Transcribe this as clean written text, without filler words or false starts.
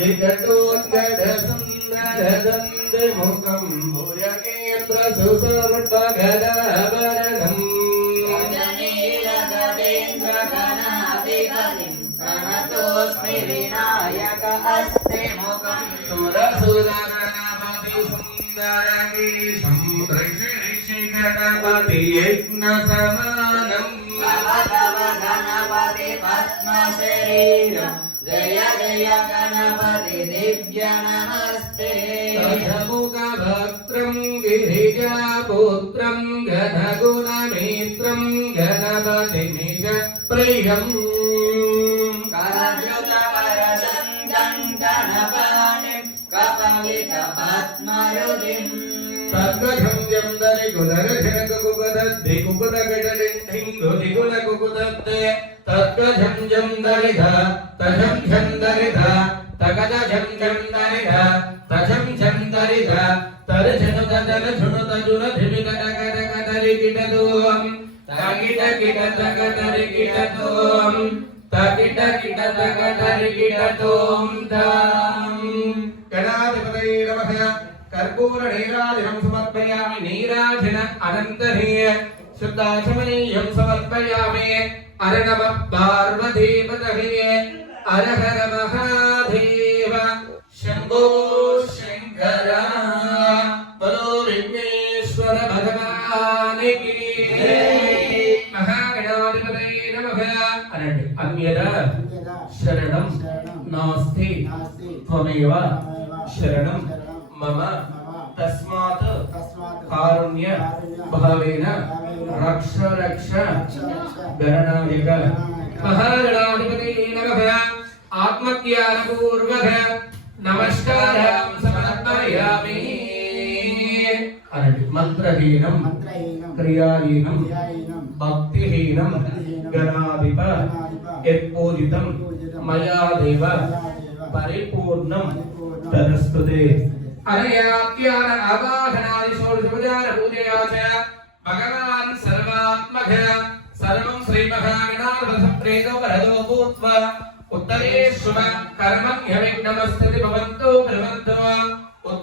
विकटोद्गतसुन्दरदन्तमुखं भुजगेन्द्रसुसर्पगदाभरणम् गजनीलगजेन्द्रगणाधिपतिं प्रणतोऽस्मि विनायक अस्ते मुखं सुरसुरगणपति सुन्दरकेशं ऋषि यज्ञसमानम् भव गणपति पद्मशरीरम् जय जय गणपति दिव्य नमस्ते गजमुखभक्त्रं गिरिजापुत्रं गणगुणमित्रं गणपतिमिष प्रियम् करजुतवरसन्तं गणपाणिं कपलितपद्मरुधिम् तद्गजं दरिकुदरजनकुकुदकुकुदकटलिन्धिङ्गुदिकुलकुकुदत्ते तद्गजं दरिध तजं दरिध तगजं दरिध तजं दरिध तरझनुतजलझुनुतजुनधिमिकटकटकटरिकिटतों तकिटकिटतकटरिकिटतों तकिटकिटतकटरिकिटतों तां गणाधिपतये नमः कर्पूर नीराजनं समर्पयामि नीराजन अनन्तरीय शुद्धाचमनीयं समर्पयामि हर नमः पार्वतीपतये हर हर महादेव शम्भो शंकर बोलो विघ्नेश्वर भगवान की महागणाधिपतये नमः अनंत अन्यदा शरणं नास्ति त्वमेव शरणं मम तस्मात् कारुण्य भावेन रक्ष रक्ष गणनायक महागणाधिपतये नमः आत्मज्ञानपूर्वक नमस्कारं समर्पयामि मंत्रहीनं क्रियाहीनं भक्तिहीनं गणाधिप यत्पूजितं मया देव परिपूर्णं तदस्तुते अनयाज्ञान आवाहनादि षोडशोपचार पूजया च भगवान् सर्वात्मक सर्वं श्री महागणाधिपतिप्रेतो वरदो भूत्वा उत्तरेष्व कर्मण्यविघ्नमस्तु भवन्तु